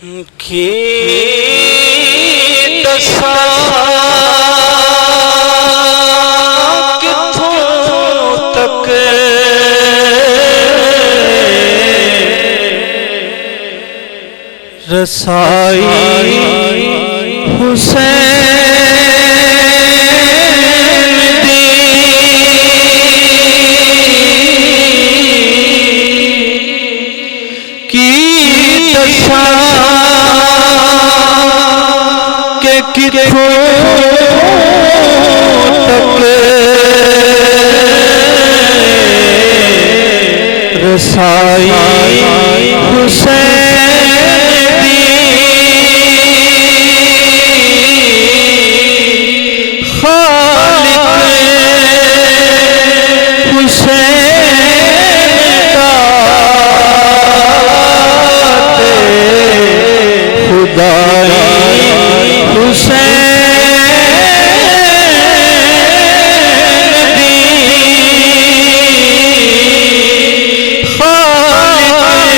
की दसा किथों तक रसाई हुसैन दी की दसा के किथों तक रसाई हुसैन दी खालिक हुसैन दाते खुदाई हुसैन दी खालिक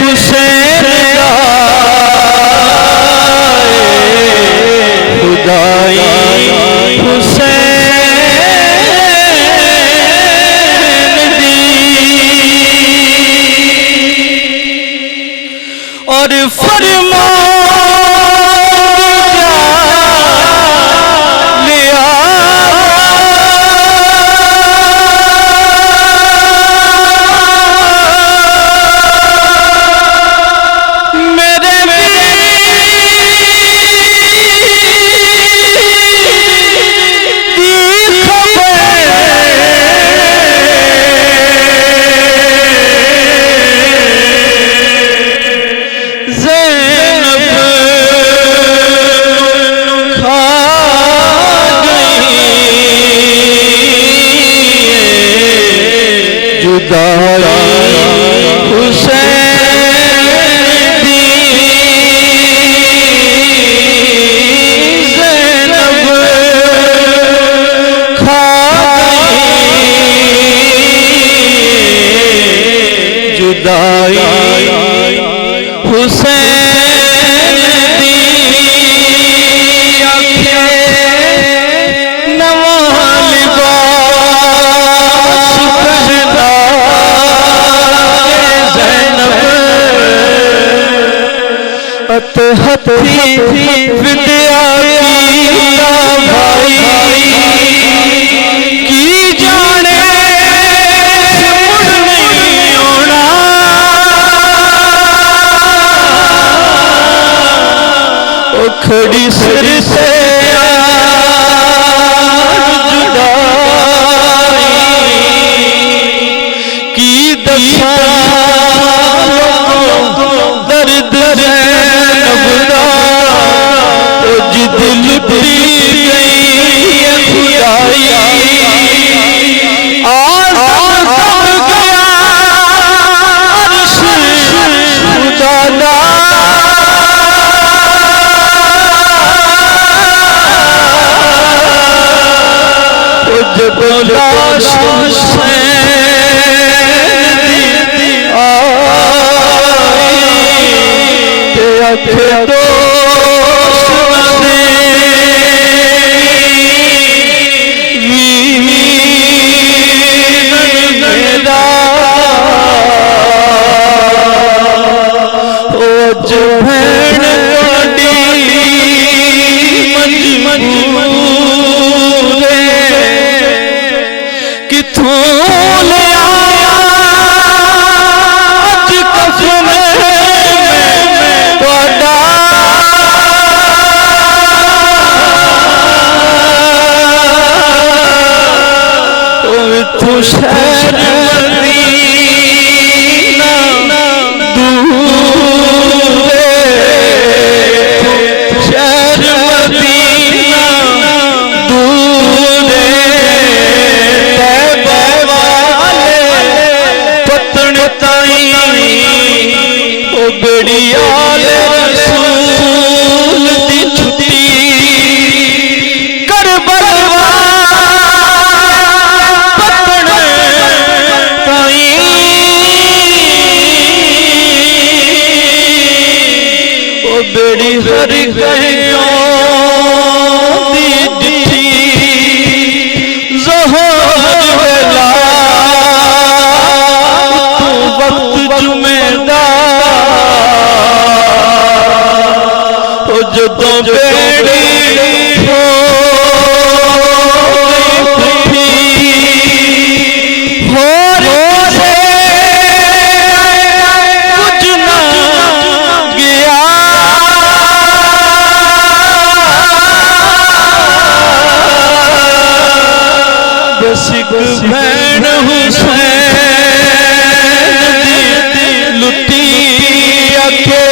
हुसैन दाते खुदाई हुसैन दी और फरमा विद्या भाई की जाने मुड़ नहीं होना ओ खड़ी सिर से जुड़ाई की दशा दर्द दिल पीर गई खुदाई आज़म गया अर्श खुदा जब लाश हुसैन दी आई ते आखे तो शहर मदीना दूर शहर मदीना दूर तैबा वाले पतन ताई ओ बेड़ियाल रसूल दी छुट्टी करबला गयो दी डिठी ज़ोहर वेला तू वक्त जुमेदार ओ जदों बेड़ी सिख भैन हुसैन दी लुटी अखे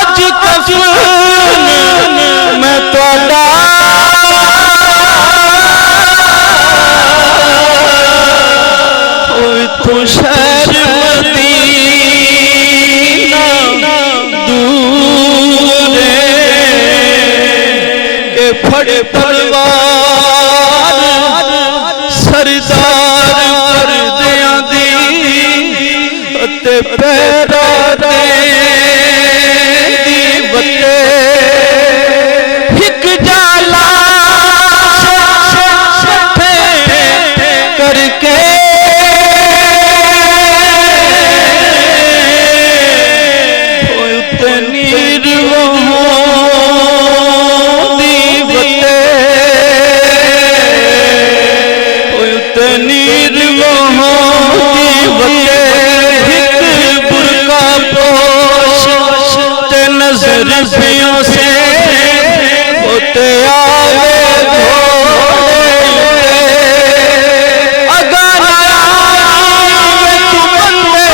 अज कफन मैं तुहाडा इत्थों शहर मदीना दूर के फड़े तलवार सरदार परदियां दी ते पैरा दे दी वते हिक जाला करके रस्सियों से होते आवे घोड़े अगर आवे तू बंदे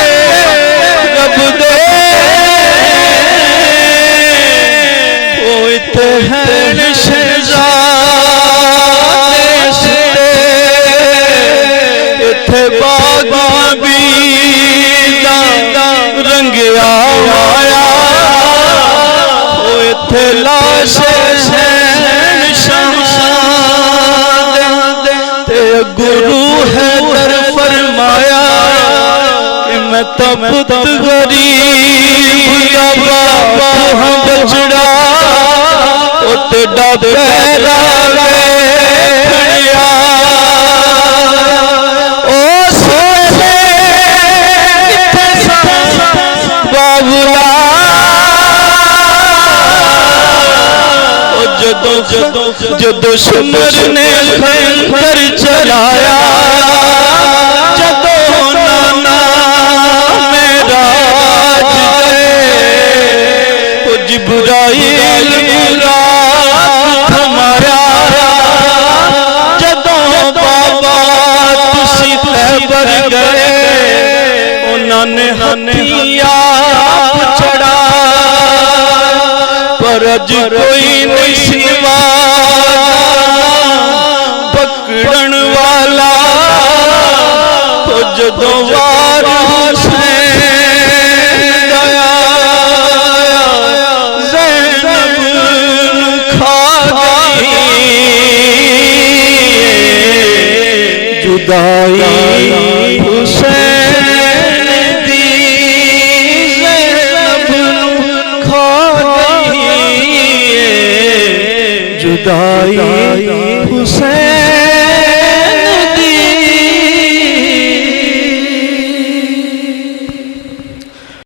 रब दे वो इत्थे हैं शहज़ादे सुते इत्थे बागा बीदा रंगिया आया लाश ते गुरु है दर फरमाया कि मैं तब गरीब बाबा हाँ बचड़ा ओ तेरा पैरा खड़िया ओ सोने बाबुला जदों सुमर ने खंजर चलाया जदों नाना मेरा तो जिब्राइल हमारा जदों बाबा तुसी खैबर गए उन्होंने हथिया चढ़ा पर अज कोई नहीं सिवा पकड़न वाला तो जदों वार हुसैन आया ज़ैनब खा गई जुदाई हुसैन दी ज़ैनब खा गई जुदाई हुसैन